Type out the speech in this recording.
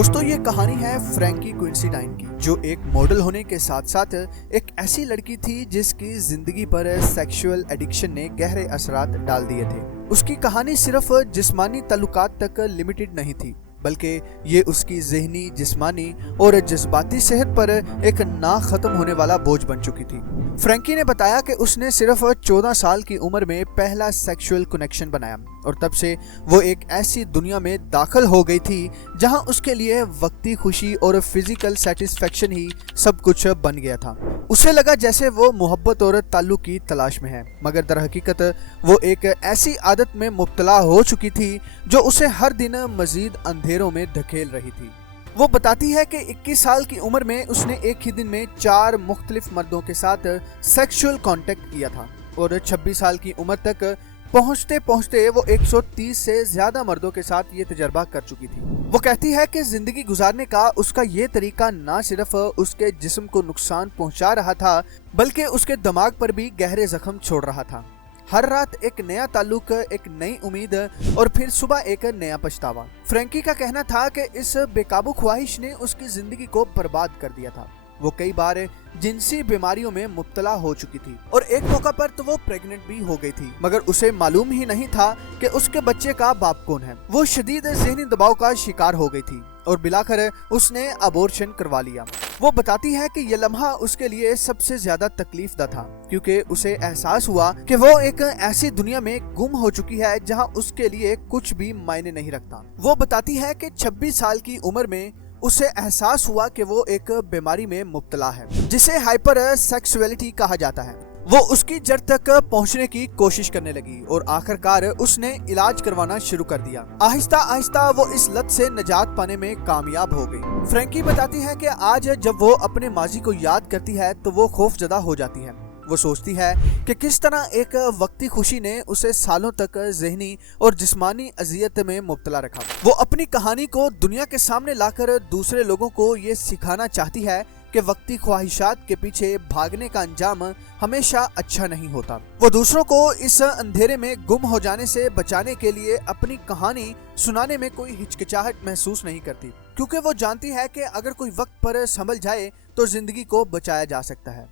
दोस्तों ये कहानी है फ्रैंकी क्विंसीडाइन की, जो एक मॉडल होने के साथ साथ एक ऐसी लड़की थी जिसकी जिंदगी पर सेक्सुअल एडिक्शन ने गहरे असरात डाल दिए थे। उसकी कहानी सिर्फ जिस्मानी ताल्लुकात तक लिमिटेड नहीं थी, बल्कि ये उसकी ज़हनी, जिस्मानी और जज्बाती सेहत पर एक ना खत्म होने वाला बोझ बन चुकी थी। फ्रैंकी ने बताया कि उसने सिर्फ 14 साल की उम्र में पहला सेक्सुअल कनेक्शन बनाया और तब से वो एक ऐसी दुनिया में दाखिल हो गई थी जहां उसके लिए वक्ती खुशी और फिजिकल सेटिस्फेक्शन ही सब कुछ बन गया था। उसे लगा जैसे वो मोहब्बत और ताल्लुक की तलाश में है, मगर दर हकीकत वो एक ऐसी आदत में मुब्तला हो चुकी थी जो उसे हर दिन मजीद अंधेरों में धकेल रही थी। वो बताती है कि 21 साल की उम्र में उसने एक ही दिन में 4 मुख्तलिफ मर्दों के साथ सेक्सुअल कांटेक्ट किया था और 26 साल की उम्र तक पहुंचते पहुंचते वो 130 से ज्यादा मर्दों के साथ ये तजर्बा कर चुकी थी। वो कहती है कि जिंदगी गुजारने का उसका ये तरीका ना सिर्फ उसके जिस्म को नुकसान पहुंचा रहा था, बल्कि उसके दिमाग पर भी गहरे जख्म छोड़ रहा था। हर रात एक नया ताल्लुक, एक नई उम्मीद और फिर सुबह एक नया पछतावा। फ्रैंकी का कहना था कि इस बेकाबू ख्वाहिश ने उसकी जिंदगी को बर्बाद कर दिया था। वो कई बार जिनसी बीमारियों में मुब्तला हो चुकी थी और एक मौका पर तो वो प्रेग्नेंट भी हो गई थी, मगर उसे मालूम ही नहीं था कि उसके बच्चे का बाप कौन है। वो शदीद ज़हनी दबाव का शिकार हो गई थी और बिलाखिर उसने अबॉर्शन करवा लिया। वो बताती है कि यह लम्हा उसके लिए सबसे ज्यादा तकलीफदा था, क्योंकि उसे एहसास हुआ कि वो एक ऐसी दुनिया में गुम हो चुकी है जहां उसके लिए कुछ भी मायने नहीं रखता। वो बताती है कि 26 साल की उम्र में उसे एहसास हुआ कि वो एक बीमारी में मुब्तला है, जिसे हाइपर सेक्सुअलिटी कहा जाता है। वो उसकी जड़ तक पहुंचने की कोशिश करने लगी और आखिरकार उसने इलाज करवाना शुरू कर दिया। आहिस्ता आहिस्ता वो इस लत से निजात पाने में कामयाब हो गई। फ्रैंकी बताती है कि आज जब वो अपने माजी को याद करती है तो वो खौफजदा हो जाती है। वो सोचती है कि किस तरह एक वक्ती खुशी ने उसे सालों तक ज़हनी और जिस्मानी अजियत में मुब्तला रखा। वो अपनी कहानी को दुनिया के सामने लाकर दूसरे लोगों को ये सिखाना चाहती है कि वक्ती ख्वाहिशात के पीछे भागने का अंजाम हमेशा अच्छा नहीं होता। वो दूसरों को इस अंधेरे में गुम हो जाने से बचाने के लिए अपनी कहानी सुनाने में कोई हिचकिचाहट महसूस नहीं करती, क्योंकि वो जानती है कि अगर कोई वक्त पर संभल जाए तो जिंदगी को बचाया जा सकता है।